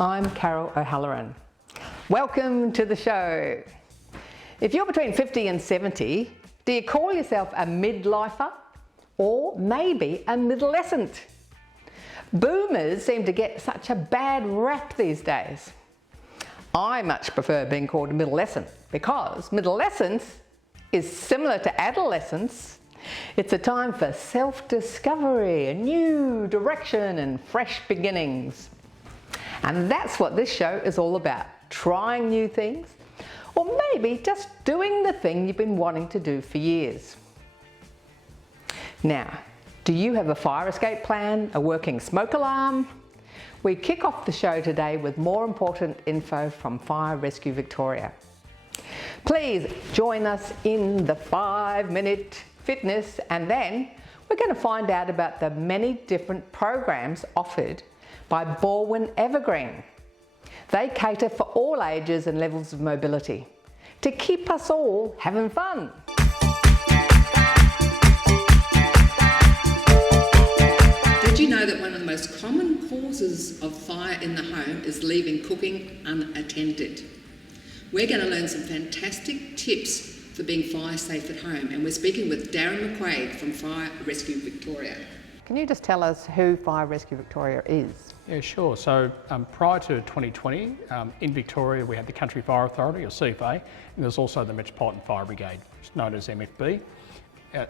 I'm Carol O'Halloran. Welcome to the show. If you're between 50 and 70, do you call yourself a midlifer or maybe a middlescent? Boomers seem to get such a bad rap these days. I much prefer being called a middlescent because middlescence is similar to adolescence. It's a time for self-discovery, a new direction and fresh beginnings. And that's what this show is all about, trying new things, or maybe just doing the thing you've been wanting to do for years. Now, do you have a fire escape plan, a working smoke alarm? We kick off the show today with more important info from Fire Rescue Victoria. Please join us in the 5-minute fitness, and then we're going to find out about the many different programs offered by Balwyn Evergreen. They cater for all ages and levels of mobility to keep us all having fun. Did you know that one of the most common causes of fire in the home is leaving cooking unattended? We're going to learn some fantastic tips for being fire safe at home, and we're speaking with Darren McQuade from Fire Rescue Victoria. Can you just tell us who Fire Rescue Victoria is? Yeah, sure. So prior to 2020, in Victoria we had the Country Fire Authority, or CFA, and there's also the Metropolitan Fire Brigade, which is known as MFB.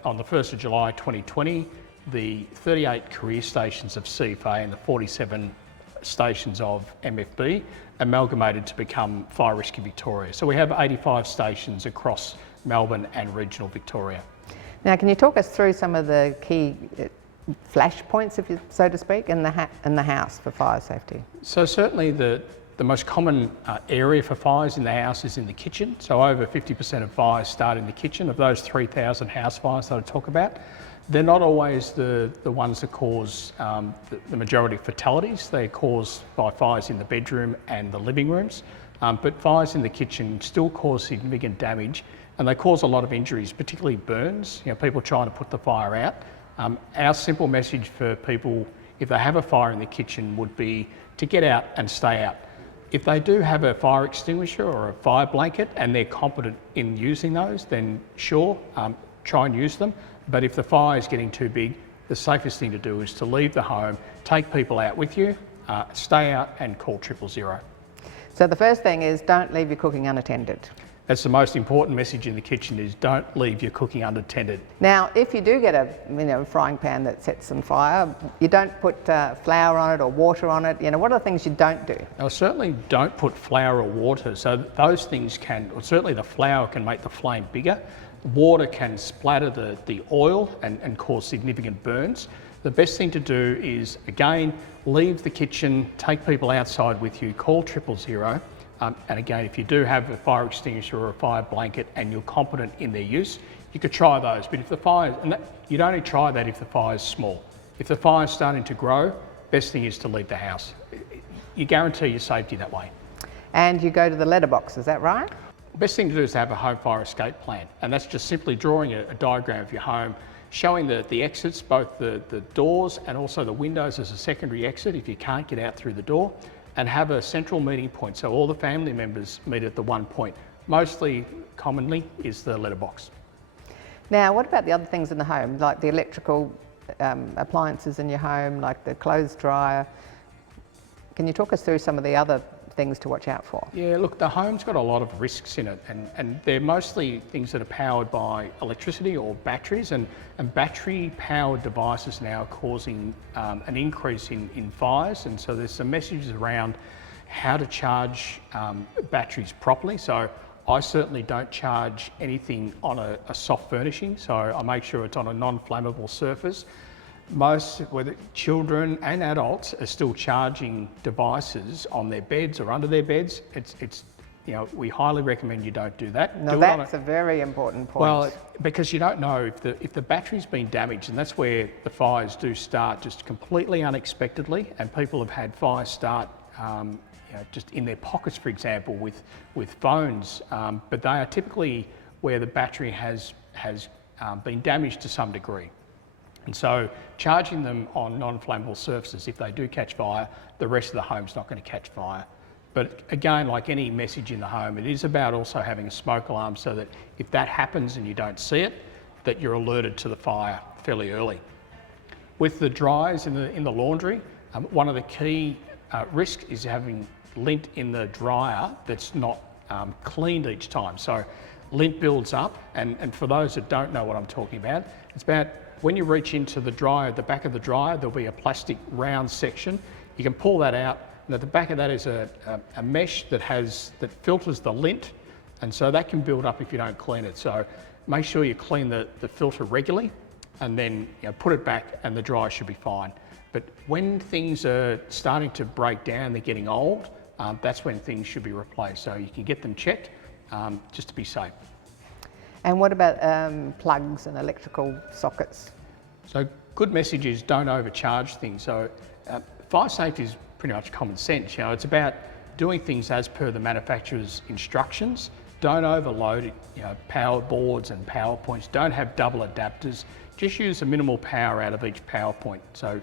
On the 1st of July 2020, the 38 career stations of CFA and the 47 stations of MFB amalgamated to become Fire Rescue Victoria. So we have 85 stations across Melbourne and regional Victoria. Now, can you talk us through some of the key flash points, if you, so to speak, in the house for fire safety? So certainly the most common area for fires in the house is in the kitchen. So over 50% of fires start in the kitchen. Of those 3,000 house fires that I talk about, they're not always the ones that cause the majority of fatalities. They're caused by fires in the bedroom and the living rooms. But fires in the kitchen still cause significant damage, and they cause a lot of injuries, particularly burns, people trying to put the fire out. Our simple message for people, if they have a fire in the kitchen, would be to get out and stay out. If they do have a fire extinguisher or a fire blanket and they're competent in using those, then sure, try and use them. But if the fire is getting too big, the safest thing to do is to leave the home, take people out with you, stay out and call 000. So the first thing is don't leave your cooking unattended. That's the most important message in the kitchen, is don't leave your cooking unattended. Now, if you do get a frying pan that sets on fire, you don't put flour on it or water on it. What are the things you don't do? Now, certainly don't put flour or water. So those things can, or certainly the flour can make the flame bigger. Water can splatter the oil and cause significant burns. The best thing to do is, again, leave the kitchen, take people outside with you, call 000. And again, if you do have a fire extinguisher or a fire blanket and you're competent in their use, you could try those. But if the fire, you'd only try that if the fire's small. If the fire's starting to grow, best thing is to leave the house. You guarantee your safety that way. And you go to the letterbox, is that right? The best thing to do is to have a home fire escape plan, and that's just simply drawing a diagram of your home, showing the exits, both the doors and also the windows as a secondary exit if you can't get out through the door, and have a central meeting point so all the family members meet at the one point. Mostly, commonly, is the letterbox. Now, what about the other things in the home, like the electrical appliances in your home, like the clothes dryer? Can you talk us through some of the other things to watch out for? Yeah, look, the home's got a lot of risks in it, and they're mostly things that are powered by electricity or batteries, and battery-powered devices now are causing an increase in fires, and so there's some messages around how to charge batteries properly. So I certainly don't charge anything on a soft furnishing, so I make sure it's on a non-flammable surface. Most, whether children and adults, are still charging devices on their beds or under their beds. We highly recommend you don't do that. Now that's a very important point. Well, because you don't know if the battery's been damaged, and that's where the fires do start just completely unexpectedly, and people have had fires start just in their pockets, for example, with phones, but they are typically where the battery has been damaged to some degree. And so charging them on non-flammable surfaces, if they do catch fire, the rest of the home's not going to catch fire. But again, like any message in the home, it is about also having a smoke alarm so that if that happens and you don't see it, that you're alerted to the fire fairly early. With the dryers in the laundry, one of the key risks is having lint in the dryer that's not cleaned each time. So lint builds up, and for those that don't know what I'm talking about, it's about when you reach into the dryer, the back of the dryer, there'll be a plastic round section. You can pull that out, and at the back of that is a mesh that filters the lint, and so that can build up if you don't clean it. So make sure you clean the filter regularly, and then put it back, and the dryer should be fine. But when things are starting to break down, they're getting old, that's when things should be replaced. So you can get them checked just to be safe. And what about plugs and electrical sockets? So good message is don't overcharge things. So fire safety is pretty much common sense. It's about doing things as per the manufacturer's instructions. Don't overload power boards and power points. Don't have double adapters. Just use a minimal power out of each power point. So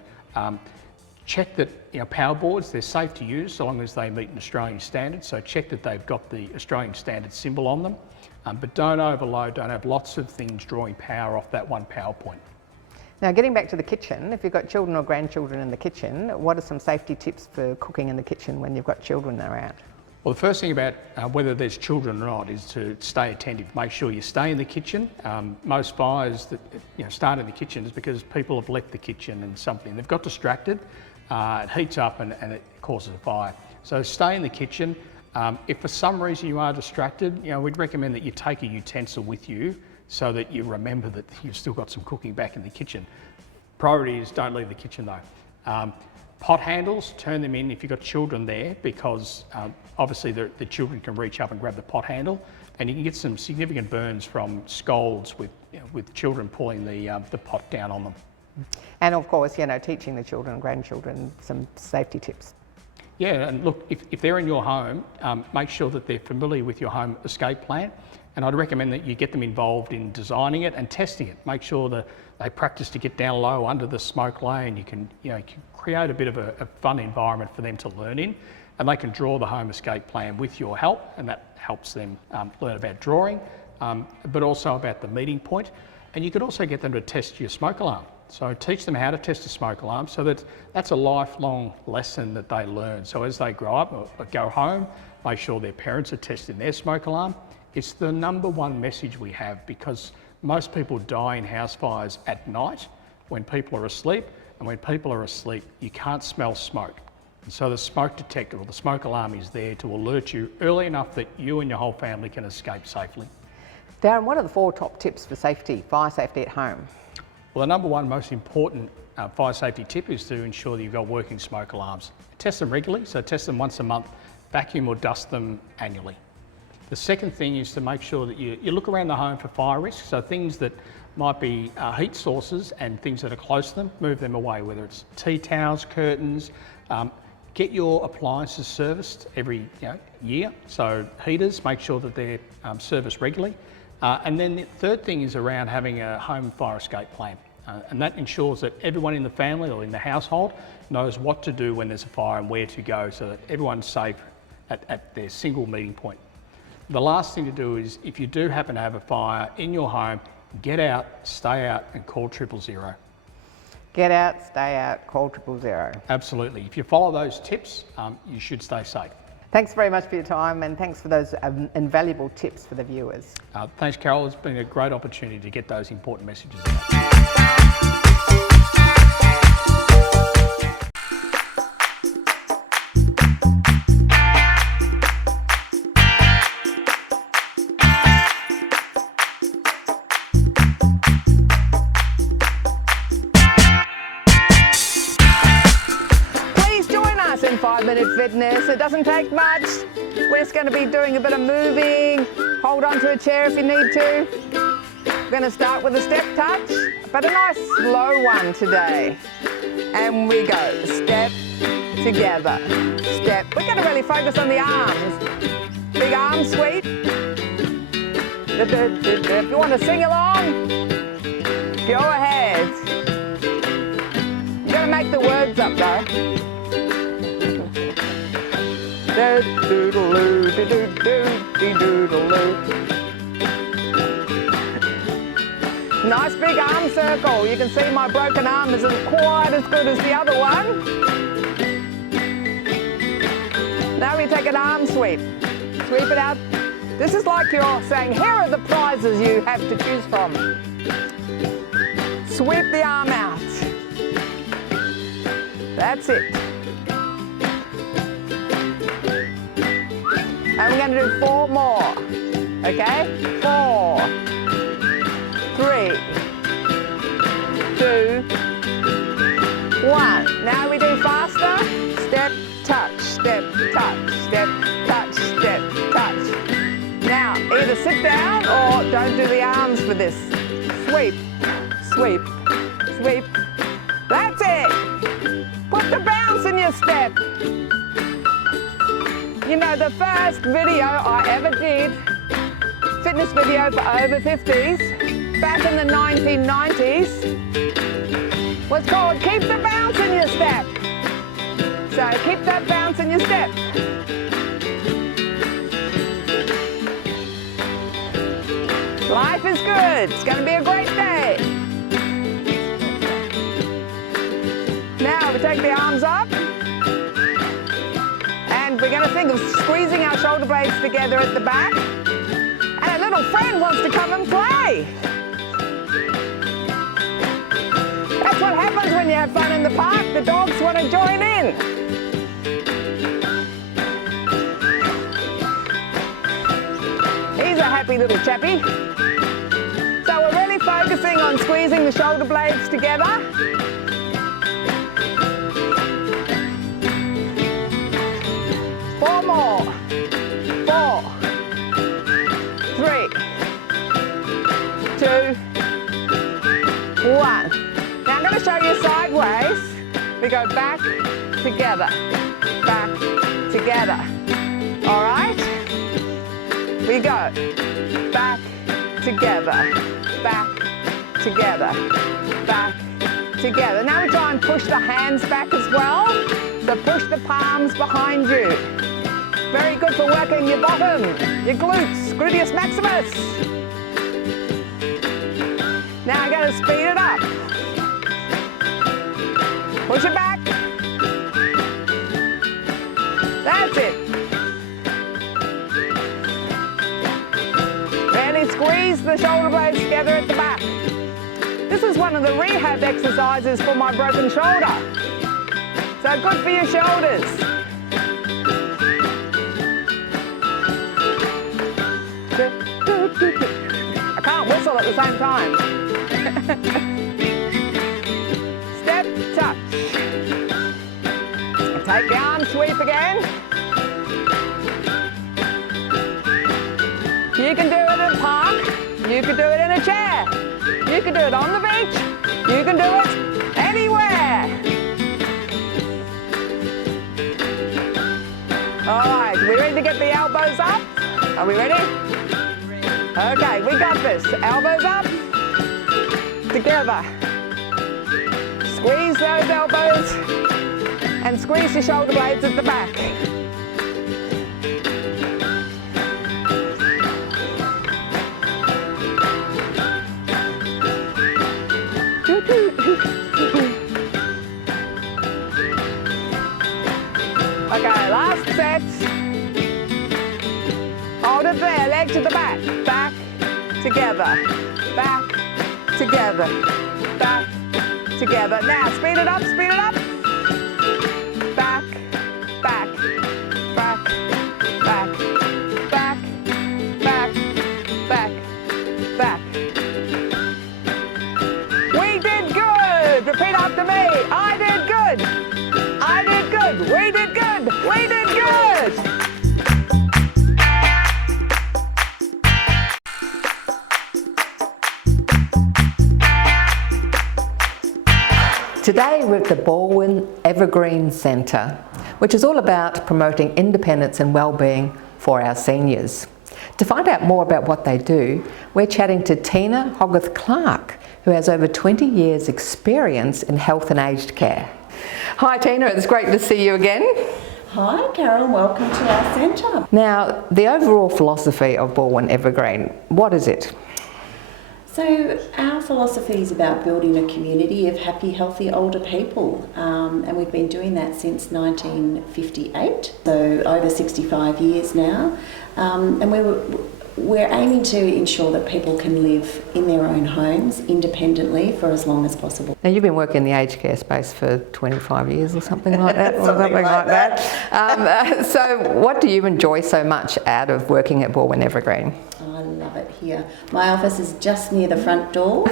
check that power boards, they're safe to use so long as they meet an Australian standard. So check that they've got the Australian standard symbol on them. But don't overload, don't have lots of things drawing power off that one power point. Now, getting back to the kitchen, if you've got children or grandchildren in the kitchen, what are some safety tips for cooking in the kitchen when you've got children around? Well, the first thing about whether there's children or not is to stay attentive. Make sure you stay in the kitchen. Most fires that start in the kitchen is because people have left the kitchen and they've got distracted, it heats up and it causes a fire. So stay in the kitchen. If for some reason you are distracted, we'd recommend that you take a utensil with you so that you remember that you've still got some cooking back in the kitchen. Priority is don't leave the kitchen though. Pot handles, turn them in if you've got children there, because obviously the children can reach up and grab the pot handle, and you can get some significant burns from scalds with children pulling the pot down on them. And of course, teaching the children and grandchildren some safety tips. Yeah, and look, if they're in your home, make sure that they're familiar with your home escape plan. And I'd recommend that you get them involved in designing it and testing it. Make sure that they practice to get down low under the smoke lane. You can create a bit of a fun environment for them to learn in, and they can draw the home escape plan with your help, and that helps them learn about drawing, but also about the meeting point. And you could also get them to test your smoke alarm. So teach them how to test a smoke alarm, so that's a lifelong lesson that they learn. So as they grow up or go home, make sure their parents are testing their smoke alarm. It's the number one message we have, because most people die in house fires at night when people are asleep, and when people are asleep, you can't smell smoke. And so the smoke detector or the smoke alarm is there to alert you early enough that you and your whole family can escape safely. Darren, what are the 4 top tips for safety, fire safety at home? Well, the number one most important fire safety tip is to ensure that you've got working smoke alarms. Test them regularly, so test them once a month, vacuum or dust them annually. The second thing is to make sure that you look around the home for fire risks, so things that might be heat sources and things that are close to them, move them away, whether it's tea towels, curtains. Get your appliances serviced every year, so heaters, make sure that they're serviced regularly. And then the third thing is around having a home fire escape plan. And that ensures that everyone in the family or in the household knows what to do when there's a fire and where to go, so that everyone's safe at their single meeting point. The last thing to do is, if you do happen to have a fire in your home, get out, stay out, and call 000. Get out, stay out, call 000. Absolutely. If you follow those tips, you should stay safe. Thanks very much for your time, and thanks for those invaluable tips for the viewers. Thanks, Carol. It's been a great opportunity to get those important messages out. In 5-minute fitness. It doesn't take much. We're just going to be doing a bit of moving. Hold on to a chair if you need to. We're going to start with a step touch, but a nice slow one today. And we go step together, step. We're going to really focus on the arms. Big arm sweep. If you want to sing along, go ahead. doodle-loo, doodle-loo. Nice big arm circle. You can see my broken arm isn't quite as good as the other one. Now we take an arm sweep. Sweep it out. This is like you're saying, here are the prizes you have to choose from. Sweep the arm out. That's it. And we're going to do 4 more. Okay? 4, 3, 2, 1. Now we do faster. Step, touch, step, touch, step, touch, step, touch. Now, either sit down or don't do the arms for this. Sweep, sweep, sweep. That's it. Put the bounce in your step. You know, the first video I ever did, fitness video for over 50s, back in the 1990s, was called Keep the Bounce in Your Step. So keep that bounce in your step. Life is good. It's going to be a great day. Now we take the arms up. And we're going to think of squeezing our shoulder blades together at the back. And a little friend wants to come and play. That's what happens when you have fun in the park. The dogs want to join in. He's a happy little chappy. So we're really focusing on squeezing the shoulder blades together. Four more. 4, 3, 2, 1. Now I'm going to show you sideways. We go back, together, back, together. All right? We go back, together, back, together, back, together. Now we try and push the hands back as well. So push the palms behind you. Very good for working your bottom, your glutes, gluteus maximus. Now I'm going to speed it up. Push it back. That's it. Really squeeze the shoulder blades together at the back. This is one of the rehab exercises for my broken shoulder. So good for your shoulders. I can't whistle at the same time. Step, touch. Take the arm sweep again. You can do it in a park. You can do it in a chair. You can do it on the beach. You can do it anywhere. All right, we ready to get the elbows up? Are we ready? Okay, we got this. Elbows up. Together. Squeeze those elbows and squeeze your shoulder blades at the back. Okay, last set. Hold it there, leg to the back. Back, together. Back, together. Back, together. Now, speed it up, speed it up. Back, back, back, back, back, back, back, back. We did good. Repeat after me. I did good. I did good. We did good. We did good. Today we're at the Balwyn Evergreen Centre, which is all about promoting independence and wellbeing for our seniors. To find out more about what they do, we're chatting to Tina Hogarth-clarke, who has over 20 years experience in health and aged care. Hi Tina, it's great to see you again. Hi Carol, welcome to our centre. Now, the overall philosophy of Balwyn Evergreen, what is it? So our philosophy is about building a community of happy, healthy older people, and we've been doing that since 1958, so over 65 years now, and we're aiming to ensure that people can live in their own homes independently for as long as possible. Now, you've been working in the aged care space for 25 years or something like that, or something like that. So what do you enjoy so much out of working at Balwyn Evergreen? I love it here. My office is just near the front door.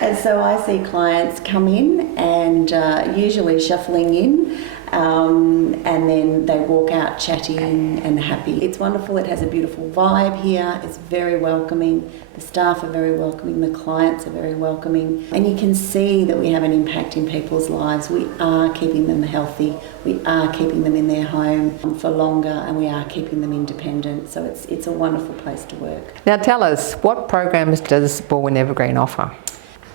And so I see clients come in and usually shuffling in, and then they walk out chatting and happy. It's wonderful. It has a beautiful vibe here. It's very welcoming. The staff are very welcoming. The clients are very welcoming. And you can see that we have an impact in people's lives. We are keeping them healthy. We are keeping them in their home for longer, and we are keeping them independent. So it's a wonderful place to work. Now tell us, what programs does Balwyn Evergreen offer?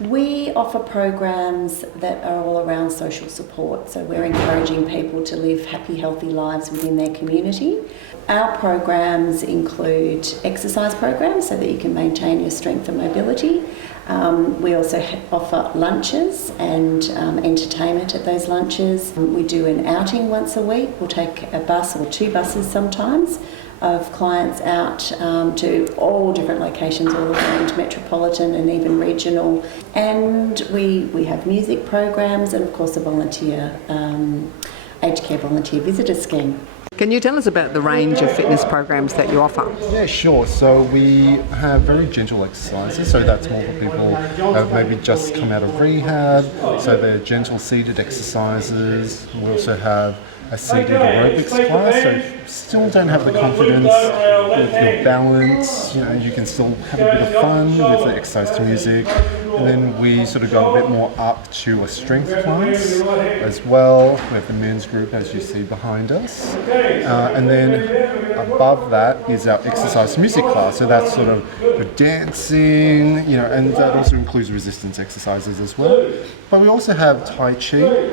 We offer programs that are all around social support, so we're encouraging people to live happy, healthy lives within their community. Our programs include exercise programs so that you can maintain your strength and mobility. We also offer lunches and entertainment at those lunches. We do an outing once a week. We'll take a bus or two buses sometimes of clients out to all different locations all around metropolitan and even regional. And we have music programs and of course a volunteer, aged care volunteer visitor scheme. Can you tell us about the range of fitness programs that you offer? Yeah, sure. So we have very gentle exercises, so that's more for people who have maybe just come out of rehab, so they're gentle seated exercises. We also have a seated aerobics class, so if you still don't have the confidence with your balance, you can still have a bit of fun with the exercise to music. And then we sort of go a bit more up to a strength class as well. We have the men's group, as you see behind us. And then above that is our exercise music class. So that's sort of the dancing, and that also includes resistance exercises as well. But we also have Tai Chi,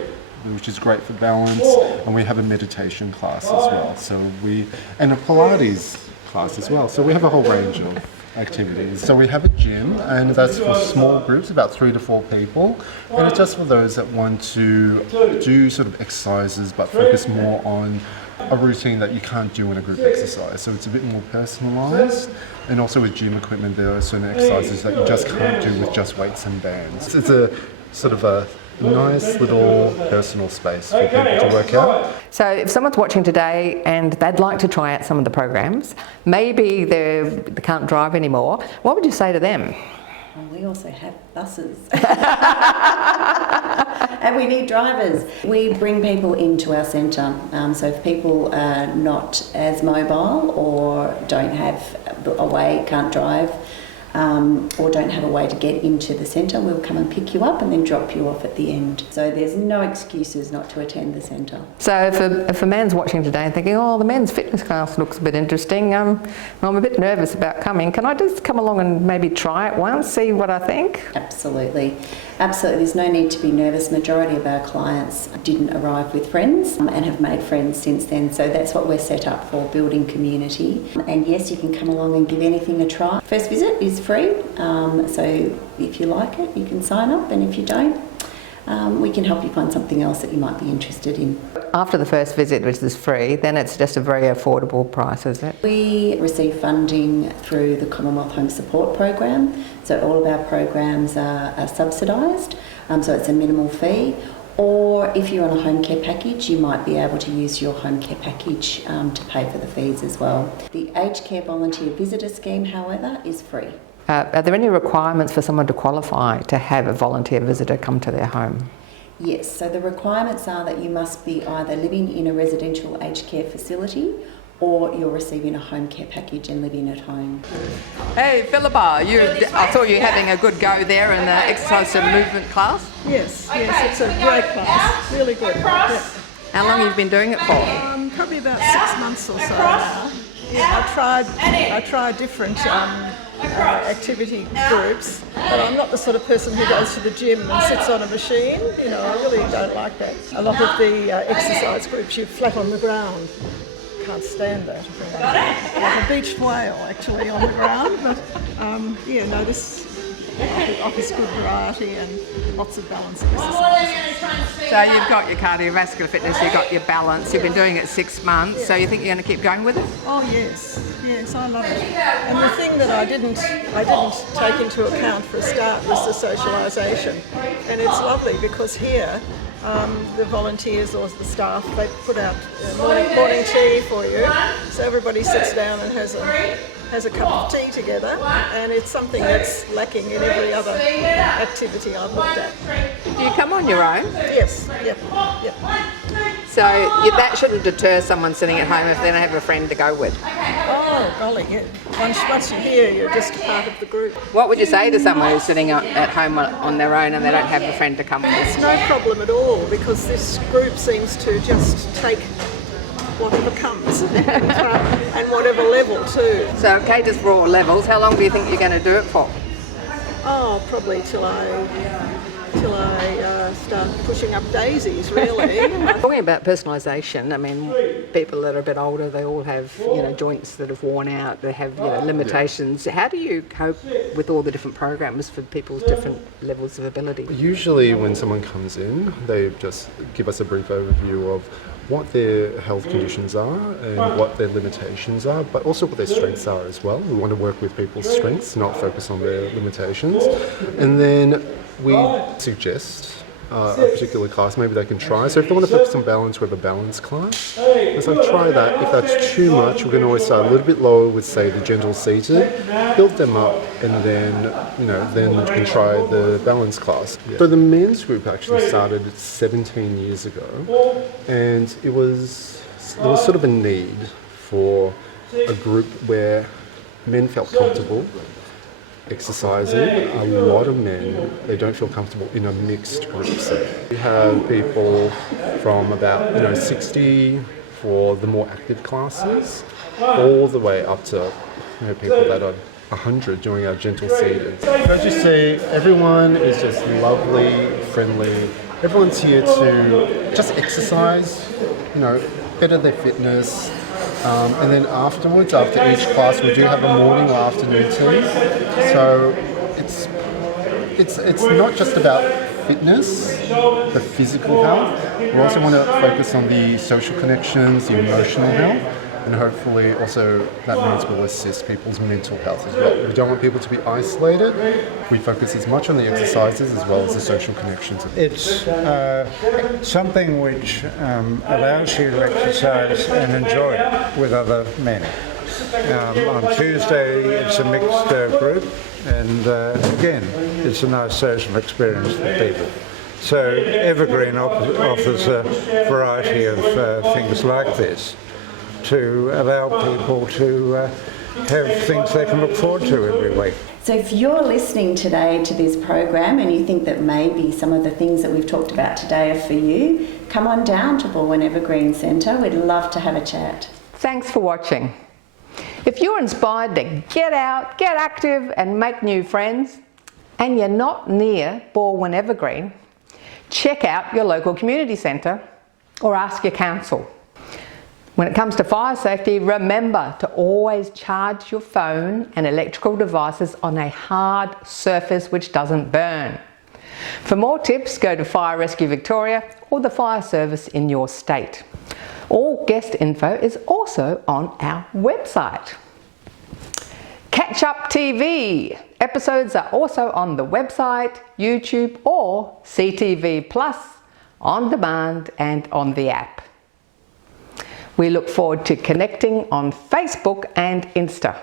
which is great for balance, and we have a meditation class as well. And a Pilates class as well. So we have a whole range of activities. So we have a gym, and that's for small groups, about 3 to 4 people, and it's just for those that want to do sort of exercises but focus more on a routine that you can't do in a group exercise. So it's a bit more personalised, and also with gym equipment there are certain exercises that you just can't do with just weights and bands. It's a sort of a nice little personal space for people to work out. So if someone's watching today and they'd like to try out some of the programs, maybe they can't drive anymore, what would you say to them? Well, we also have buses. And we need drivers. We bring people into our centre. So if people are not as mobile or don't have a way, can't drive, or don't have a way to get into the centre, we'll come and pick you up and then drop you off at the end. So there's no excuses not to attend the centre. So if a man's watching today and thinking, oh, the men's fitness class looks a bit interesting, I'm a bit nervous about coming, can I just come along and maybe try it once, see what I think? Absolutely. Absolutely. There's no need to be nervous. Majority of our clients didn't arrive with friends and have made friends since then. So that's what we're set up for, building community. And yes, you can come along and give anything a try. First visit is free. So if you like it, you can sign up. And if you don't, we can help you find something else that you might be interested in. After the first visit, which is free, then it's just a very affordable price, is it? We receive funding through the Commonwealth Home Support Program. So all of our programs are subsidised, so it's a minimal fee. Or if you're on a home care package, you might be able to use your home care package to pay for the fees as well. The Aged Care Volunteer Visitor Scheme, however, is free. Are there any requirements for someone to qualify to have a volunteer visitor come to their home? Yes, so the requirements are that you must be either living in a residential aged care facility or you're receiving a home care package and living at home. Hey Philippa, I saw you having a good go there in the exercise and movement class. Yes, it's a great class, really good. Yeah. How long have you been doing it for? Probably about 6 months or so now. Yeah, I tried different activity groups, but I'm not the sort of person who goes to the gym and sits on a machine. You know, I really don't like that. A lot of the exercise groups, you're flat on the ground. Can't stand that. Like a beached whale, actually, on the ground. But this offers good variety and lots of balance exercises. So you've got your cardiovascular fitness, you've got your balance, you've been doing it 6 months, so you think you're going to keep going with it? Oh yes, I love it. And the thing that I didn't take into account for a start was the socialisation. And it's lovely because here, the volunteers or the staff, they put out morning tea for you, so everybody sits down and has a cup of tea together, and it's something that's lacking in every other activity I've looked at. Do you come on your own? Yes, yep. So that shouldn't deter someone sitting at home if they don't have a friend to go with. Oh, golly, yeah. Once you're here, you're just part of the group. What would you say to someone who's sitting at home on their own and they don't have a friend to come with? It's no problem at all, because this group seems to just take whatever comes and whatever level too. So okay, just raw levels. How long do you think you're going to do it for? Oh, probably till I start pushing up daisies, really. Talking about personalisation, I mean, people that are a bit older, they all have, joints that have worn out, they have, limitations. How do you cope with all the different programs for people's different levels of ability? Usually when someone comes in, they just give us a brief overview of what their health conditions are and what their limitations are, but also what their strengths are as well. We want to work with people's strengths, not focus on their limitations. And then we suggest a particular class maybe they can try. So if they want to focus on balance, we have a balance class. So try that. If that's too much, we can always start a little bit lower with, say, the gentle seated, build them up, and then you can try the balance class. Yeah. So the men's group actually started 17 years ago, and there was sort of a need for a group where men felt comfortable exercising. A lot of men, they don't feel comfortable in a mixed group setting. We have people from about 60 for the more active classes, all the way up to people that are 100 doing our gentle seated. I just say everyone is just lovely, friendly. Everyone's here to just exercise, better their fitness. And then afterwards, after each class, we do have a morning or afternoon tea. So it's not just about fitness, the physical health. We also want to focus on the social connections, the emotional health, and hopefully also that means we'll assist people's mental health as well. We don't want people to be isolated. We focus as much on the exercises as well as the social connections. It's something which allows you to exercise and enjoy it with other men. On Tuesday it's a mixed group, and again it's a nice social experience for people. So Evergreen offers a variety of things like this to allow people to have things they can look forward to every week. So if you're listening today to this program and you think that maybe some of the things that we've talked about today are for you, come on down to Balwyn Evergreen Centre. We'd love to have a chat. Thanks for watching. If you're inspired to get out, get active and make new friends, and you're not near Balwyn Evergreen, check out your local community centre or ask your council. When it comes to fire safety, remember to always charge your phone and electrical devices on a hard surface which doesn't burn. For more tips, go to Fire Rescue Victoria or the fire service in your state. All guest info is also on our website. Catch Up TV episodes are also on the website, YouTube or CTV Plus, on demand and on the app. We look forward to connecting on Facebook and Insta.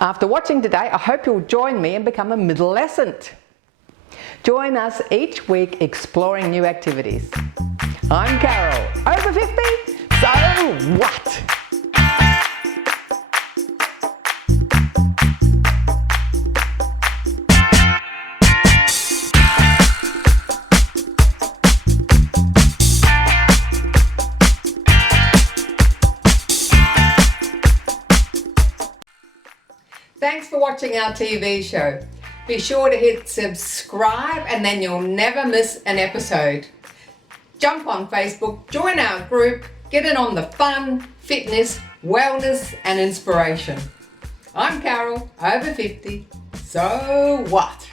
After watching today, I hope you'll join me and become a middlescent. Join us each week exploring new activities. I'm Carol, over 50, so what? Thanks for watching our TV show. Be sure to hit subscribe and then you'll never miss an episode. Jump on Facebook, join our group, get in on the fun, fitness, wellness and inspiration. I'm Carol, over 50. So what?